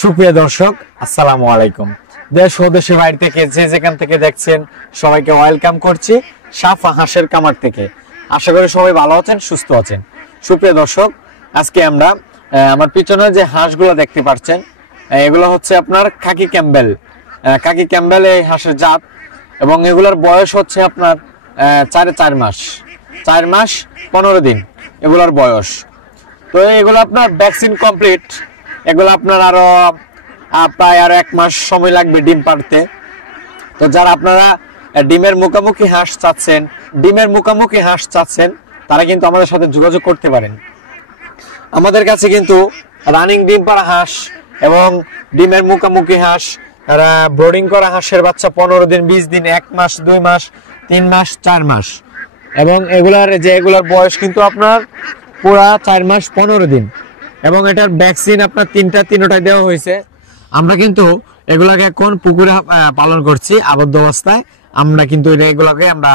সুপ্রিয় দর্শক, আসসালামু আলাইকুম। দেশ ও দেশের বাইরে থেকে যে যেখান থেকে দেখছেন সবাইকে ওয়েলকাম করছি সাফা হাঁসের কামার থেকে। আশা করি সবাই ভালো আছেন, সুস্থ আছেন। সুপ্রিয় দর্শক, আজকে আমরা আমার পিছনে যে হাঁসগুলো দেখতে পাচ্ছেন এগুলো হচ্ছে আপনার খাকি ক্যাম্বেল এই হাঁসের জাত, এবং এগুলোর বয়স হচ্ছে আপনার 4 মাস 15 দিন এগুলোর বয়স। তো এগুলো আপনার ভ্যাকসিন কমপ্লিট। এগুলো আপনার প্রায় 1 মাস সময় লাগবে ডিম পাড়তে। তো যারা আপনারা ডিমের মুখোমুখি হাঁস চাচ্ছেন তারা কিন্তু আমাদের সাথে যোগাযোগ করতে পারেন। আমাদের কাছে কিন্তু রানিং ডিম পাড়া হাঁস এবং ডিমের মুখোমুখি হাঁস, ব্রোডিং করা হাঁসের বাচ্চা 15 দিন, 20 দিন, 1 মাস, 2 মাস, 3 মাস, 4 মাস, এবং এগুলার বয়স কিন্তু আপনার পুরা 4 মাস 15 দিন, এবং এটার ভ্যাকসিন আপনার তিনটায় দেওয়া হয়েছে। আমরা কিন্তু এগুলাকে এখন পুকুরে পালন করছি আবদ্ধ অবস্থায়। আমরা কিন্তু এগুলাকে আমরা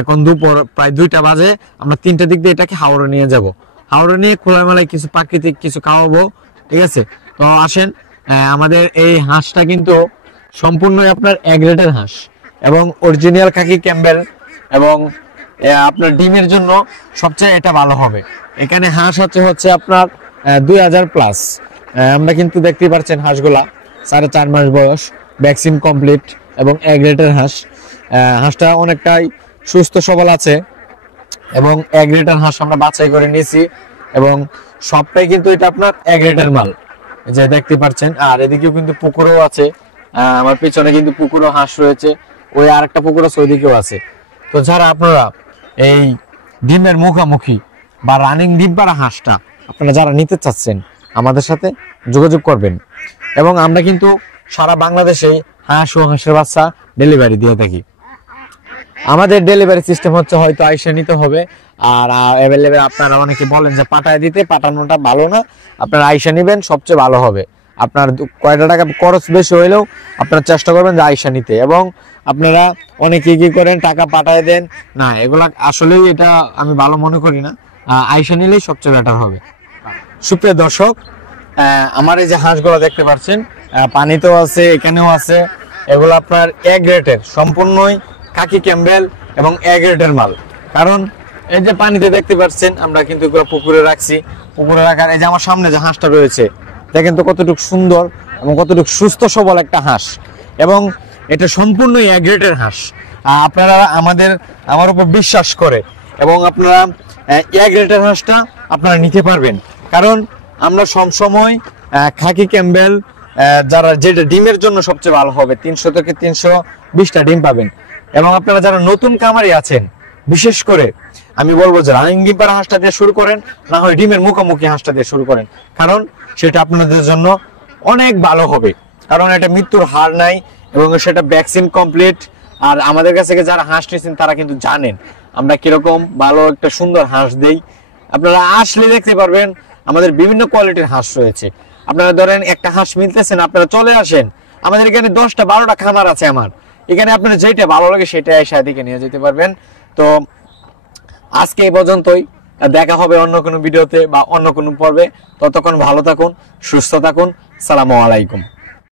এখন দুপুর প্রায় 2টা বাজে আমরা 3টার দিক দিয়ে এটাকে হাওড়ে নিয়ে যাব। হাওড়ে নিয়ে খোলামেলায় কিছু প্রাকৃতিক কিছু খাওয়াবো, ঠিক আছে? তো আসেন, আমাদের এই হাঁসটা কিন্তু সম্পূর্ণই আপনার এগ্রেটের হাঁস এবং অরিজিনাল খাকি ক্যাম্বেল, এবং আপনার ডিমের জন্য সবচেয়ে এটা ভালো হবে। এখানে হাঁস হচ্ছে আপনার 2000 প্লাস। আমরা কিন্তু দেখতে পাচ্ছেন হাঁসগুলা 4.5 মাস বয়স, ভ্যাকসিন কমপ্লিট এবং এগ্রেটের হাঁসটা অনেকটাই সুস্থ সবল আছে, এবং এগ্রেটের হাঁস আমরা বাছাই করে নিয়েছি, এবং সবটাই কিন্তু এটা আপনার এগ্রেটের মাল, যে দেখতে পাচ্ছেন। আর এদিকেও কিন্তু পুকুরও আছে, আমার পিছনে কিন্তু পুকুরও হাঁস রয়েছে, ওই আরেকটা পুকুর আছে, ওইদিকেও আছে। তো যারা আপনারা এই ডিমের মুখোমুখি বা রানিং ডিম পাড়া হাঁসটা আপনারা যারা নিতে চাচ্ছেন আমাদের সাথে যোগাযোগ করবেন, এবং আমরা কিন্তু সারা বাংলাদেশে হাঁস ও হাঁসের বাচ্চা ডেলিভারি দিয়ে থাকি। আমাদের ডেলিভারি সিস্টেম হচ্ছে হয়তো আইসা নিতে হবে, আর অ্যাভেলেবেল আপনারা অনেকে বলেন যে পাঠানোটা ভালো না, আপনারা আইসা নেবেন, সবচেয়ে ভালো হবে। আপনার কয়টা টাকা খরচ বেশি হইলেও আপনারা চেষ্টা করবেন যে আইসা নিতে, এবং আপনারা অনেকে কি করেন টাকা পাঠায় দেন না, এগুলা আসলেই এটা আমি ভালো মনে করি না। আইসা নিলেই সবচেয়ে বেটার হবে। সুপ্রিয় দর্শক, আমার এই যে হাঁসগুলো দেখতে পাচ্ছেন পানিতেও আছে, এখানেও আছে, এগুলো আপনার এ গ্রেডের, সম্পূর্ণই খাকি ক্যাম্বেল এবং এ গ্রেডের মাল। কারণ এই যে পানিতে দেখতে পাচ্ছেন আমরা কিন্তু এগুলো পুকুরে রাখছি, পুকুরে রাখার এই যে আমার সামনে যে হাঁসটা রয়েছে দেখেন তো কতটুকু সুন্দর এবং কতটুকু সুস্থ সবল একটা হাঁস, এবং এটা সম্পূর্ণই এ গ্রেডের হাঁস। আপনারা আমার উপর বিশ্বাস করে এবং আপনারা এ গ্রেডের হাঁসটা আপনারা নিতে পারবেন। কারণ আমরা সবসময় খাকি ক্যাম্বেল যেটা ডিমের জন্য সবচেয়ে ভালো হবে, 300 থেকে 320টা ডিম পাবেন। এবং আপনারা যারা নতুন কামারি আছেন, বিশেষ করে আমি বলবো যে রানিং ডিম পাড়া হাঁসটা দিয়ে শুরু করেন, না হয় ডিমের মুখোমুখি হাঁসটা দিয়ে শুরু করেন, কারণ সেটা আপনাদের জন্য অনেক ভালো হবে। কারণ এটা মৃত্যুর হার নাই, এবং সেটা ভ্যাকসিন কমপ্লিট। আর আমাদের কাছে যারা হাঁস নিয়েছেন তারা কিন্তু জানেন আমরা কিরকম ভালো একটা সুন্দর হাঁস দেই। আপনারা আসলে দেখতে পারবেন আমাদের বিভিন্ন কোয়ালিটির হাঁস রয়েছে। আপনারা ধরেন একটা হাঁস মিলতেছেন, আপনারা চলে আসেন, আমাদের এখানে 10টা 12টা খামার আছে আমার এখানে, আপনারা যেটা ভালো লাগে সেটা এসে এদিকে নিয়ে যেতে পারবেন। তো আজকে এই পর্যন্তই, দেখা হবে অন্য কোনো ভিডিওতে বা অন্য কোনো পর্বে। ততক্ষণ ভালো থাকুন, সুস্থ থাকুন। আসসালামু আলাইকুম।